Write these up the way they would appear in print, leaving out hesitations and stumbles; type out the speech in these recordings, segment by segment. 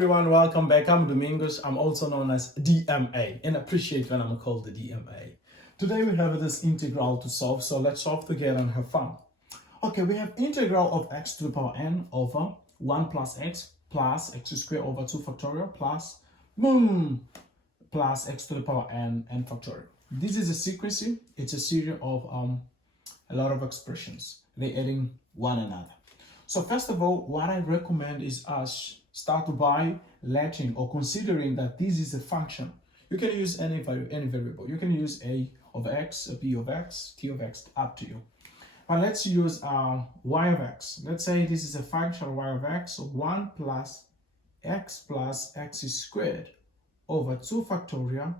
everyone, welcome back. I'm Domingos. I'm also known as DMA and appreciate when I'm called the DMA. Today we have this integral to solve, so let's solve together and have fun. Okay, we have integral of x to the power n over 1 plus x squared over 2 factorial plus x to the power n factorial. This is a sequence. It's a series of a lot of expressions. They're adding one another. So first of all, what I recommend is us start by letting or considering that this is a function. You can use any variable. You can use a of x, a b of x, t of x, up to you. But let's use y of x. Let's say this is a function y of x, so 1 plus x squared over 2 factorial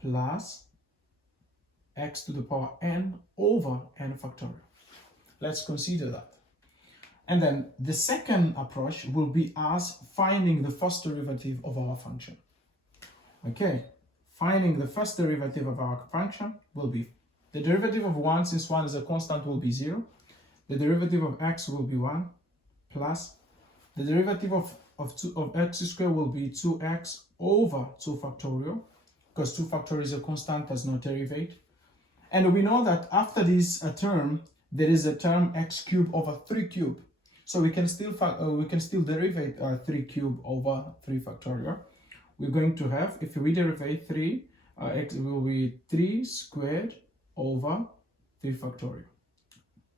plus x to the power n over n factorial. Let's consider that. And then the second approach will be us finding the first derivative of our function. Okay, finding the first derivative of our function will be the derivative of 1, since 1 is a constant, will be 0. The derivative of x will be 1 plus the derivative of x squared will be 2x over 2 factorial, because 2 factorial is a constant, does not derivate. And we know that after this term, there is a term x cubed over 3 cubed. So we can still derivate 3 cubed over 3 factorial. We're going to have, if we derivate 3, x will be 3 squared over 3 factorial.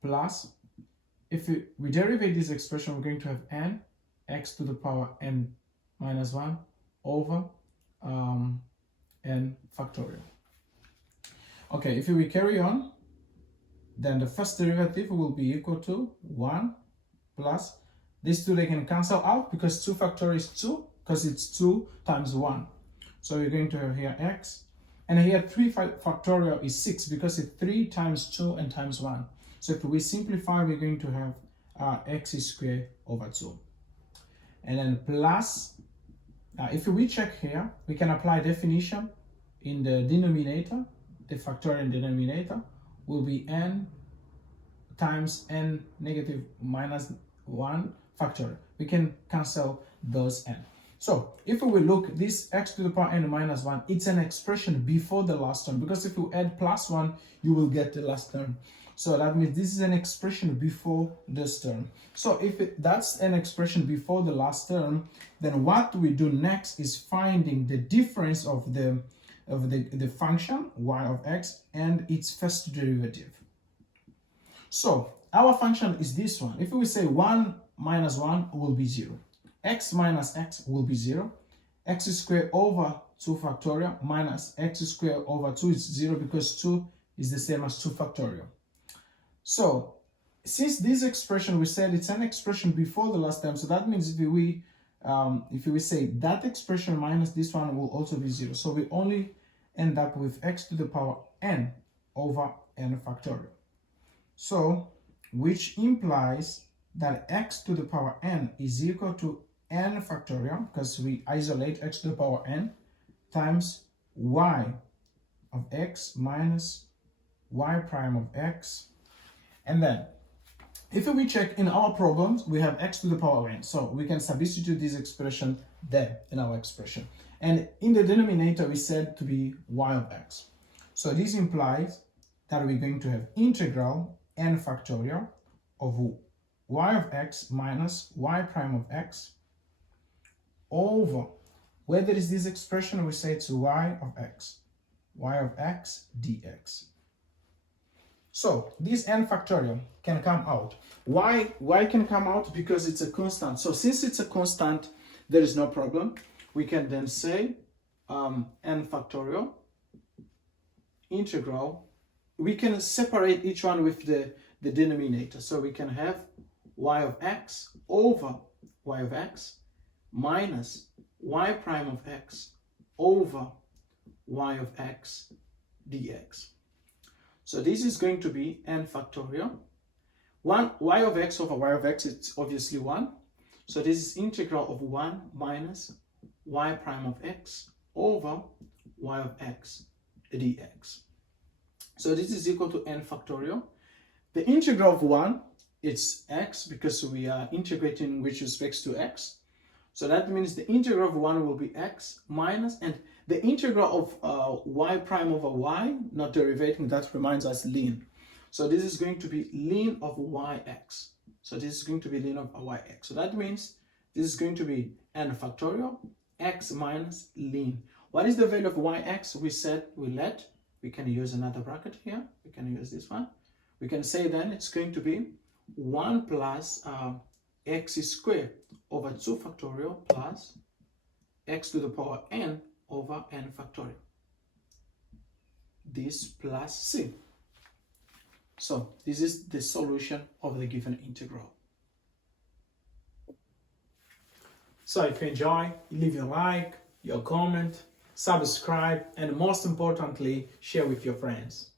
Plus, if we derivate this expression, we're going to have n x to the power n minus 1 over n factorial. Okay, if we carry on, then the first derivative will be equal to 1 plus these two, they can cancel out because 2 factorial is 2, because it's 2 times 1. So we're going to have here x, and here 3 factorial is 6 because it's 3 times 2 and times 1. So if we simplify, we're going to have x squared over 2. And then plus, if we check here, we can apply definition in the denominator. The factorial denominator will be n times n negative minus 1 factorial. We can cancel those n. So if we look, this x to the power n minus 1, it's an expression before the last term, because if you add plus 1, you will get the last term. So that means this is an expression before this term. So if that's an expression before the last term, then what we do next is finding the difference of the function y of x and its first derivative. So our function is this one. If we say 1 minus 1 will be 0, x minus x will be 0, x squared over 2 factorial minus x squared over 2 is 0 because 2 is the same as 2 factorial. So since this expression, we said it's an expression before the last term, so that means if we say that expression minus this one will also be 0. So we only end up with x to the power n over n factorial. So, which implies that x to the power n is equal to n factorial, because we isolate x to the power n, times y of x minus y prime of x. And then, if we check in our problems, we have x to the power n. So we can substitute this expression there in our expression. And in the denominator, we said to be y of x. So this implies that we're going to have integral n factorial of y of x minus y prime of x over, where there is this expression, we say it's y of x dx. So this n factorial can come out. Why can come out? Because it's a constant. So since it's a constant, there is no problem. We can then say n factorial integral. We can separate each one with the denominator. So we can have y of x over y of x minus y prime of x over y of x dx. So this is going to be n factorial. Y of x over y of x, it's obviously 1. So this is integral of 1 minus y prime of x over y of x dx. So this is equal to n factorial. The integral of 1, it's x, because we are integrating with respect to x. So that means the integral of 1 will be x minus, and the integral of y prime over y, not derivating, that reminds us ln. So this is going to be ln of yx. So this is going to be ln of yx. So that means this is going to be n factorial x minus ln. What is the value of yx? We said we can use another bracket here. We can use this one. We can say then it's going to be 1 plus x squared over 2 factorial plus x to the power n over n factorial. This plus c. So this is the solution of the given integral. So if you enjoy, leave your like, your comment, subscribe, and most importantly, share with your friends.